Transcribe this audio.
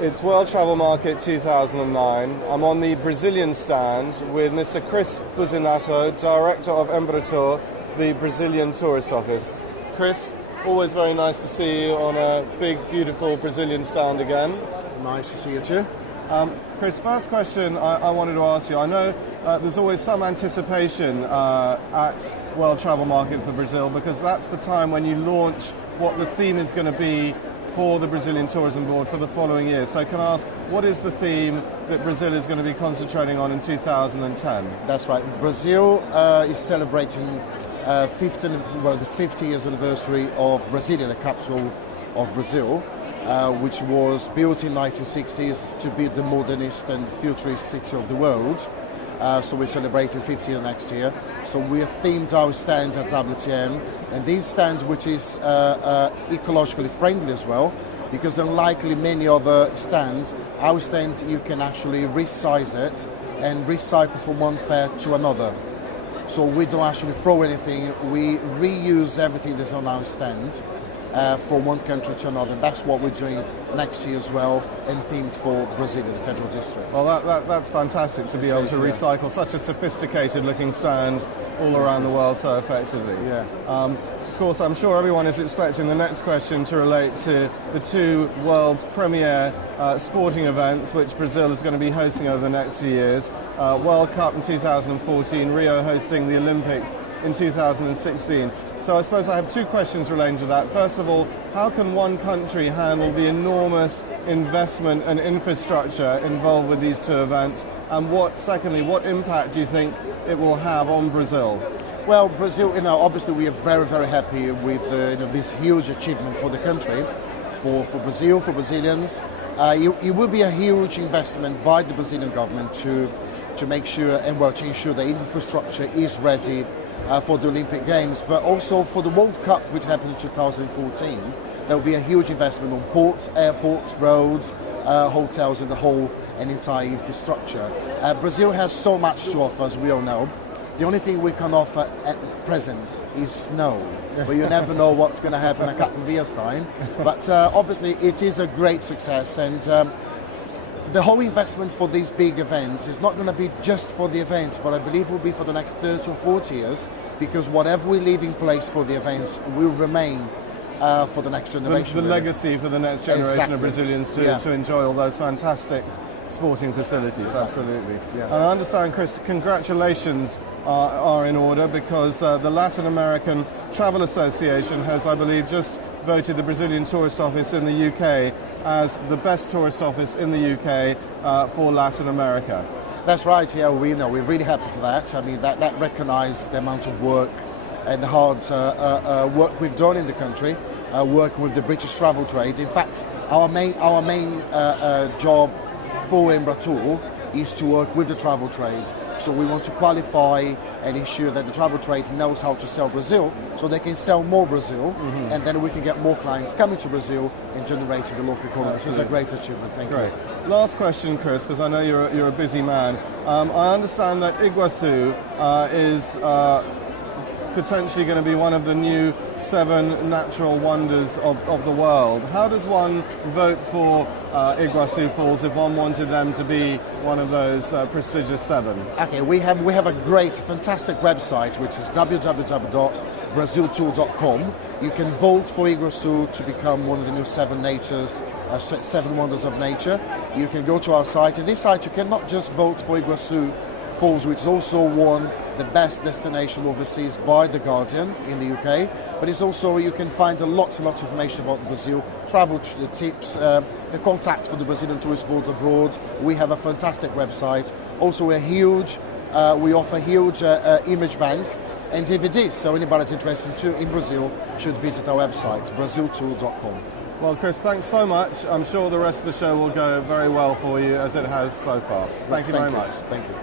It's World Travel Market 2009. I'm on the Brazilian stand with Mr. Chris Fusinato, Director of Embratur, the Brazilian Tourist Office. Chris, always very nice to see you on a big, beautiful Brazilian stand again. Nice to see you too. Chris, first question I wanted to ask you. I know there's always some anticipation at World Travel Market for Brazil because that's the time when you launch what the theme is going to be for the Brazilian Tourism Board for the following year. So can I ask, what is the theme that Brazil is going to be concentrating on in 2010? That's right. Brazil is celebrating the 50 years anniversary of Brasilia, the capital of Brazil, which was built in 1960s to be the modernist and futurist city of the world. So we're celebrating 50 years next year. So we have themed our stand at WTM, and this stand, which is ecologically friendly as well, because unlike many other stands, our stand you can actually resize it and recycle from one fair to another. So we don't actually throw anything, we reuse everything that's on our stand from one country to another. And that's what we're doing next year as well, and themed for Brasilia, the Federal District. Well, that's fantastic to be able to recycle such a sophisticated looking stand all around the world so effectively. Yeah. Of course, I'm sure everyone is expecting the next question to relate to the two world's premier sporting events which Brazil is going to be hosting over the next few years. World Cup in 2014, Rio hosting the Olympics in 2016. So I suppose I have two questions relating to that. First of all, how can one country handle the enormous investment and infrastructure involved with these two events? And secondly, what impact do you think it will have on Brazil? Well, Brazil, obviously we are very, very happy with this huge achievement for the country, for Brazil, for Brazilians. It will be a huge investment by the Brazilian government to make sure to ensure the infrastructure is ready for the Olympic Games, but also for the World Cup, which happens in 2014. There will be a huge investment on ports, airports, roads, hotels, and the whole and entire infrastructure. Brazil has so much to offer, as we all know. The only thing we can offer at present is snow, but you never know what's going to happen in a couple of years' time. But obviously it is a great success, and the whole investment for these big events is not going to be just for the events, but I believe will be for the next 30 or 40 years, because whatever we leave in place for the events will remain for the next generation. The legacy for the next generation of Brazilians to enjoy all those fantastic sporting facilities, absolutely. Yeah. And I understand, Chris, congratulations are in order because the Latin American Travel Association has, I believe, just voted the Brazilian Tourist Office in the UK as the best tourist office in the UK for Latin America. That's right, yeah, we're really happy for that. I mean, that recognised the amount of work and the hard work we've done in the country, working with the British travel trade. In fact, our main job for Embratur is to work with the travel trade. So we want to qualify and ensure that the travel trade knows how to sell Brazil, so they can sell more Brazil, and then we can get more clients coming to Brazil and generating the local economy. This is a great achievement. Thank you. Last question, Chris, because I know you're a busy man. I understand that Iguazu is potentially going to be one of the new 7 natural wonders of the world. How does one vote for Iguazu Falls if one wanted them to be one of those prestigious 7? Okay, we have a great, fantastic website, which is www.braziltour.com. You can vote for Iguazu to become one of the new 7 wonders of nature. You can go to our site, and this site you can not just vote for Iguazu Falls, which is also won the best destination overseas by The Guardian in the UK, but it's also, you can find a lot of information about Brazil, travel tips, the contact for the Brazilian Tourist Board abroad. We have a fantastic website. Also we offer huge image bank and DVDs, so anybody that's interested in Brazil should visit our website, braziltour.com. Well, Chris, thanks so much. I'm sure the rest of the show will go very well for you, as it has so far. Thank you very much. Thank you.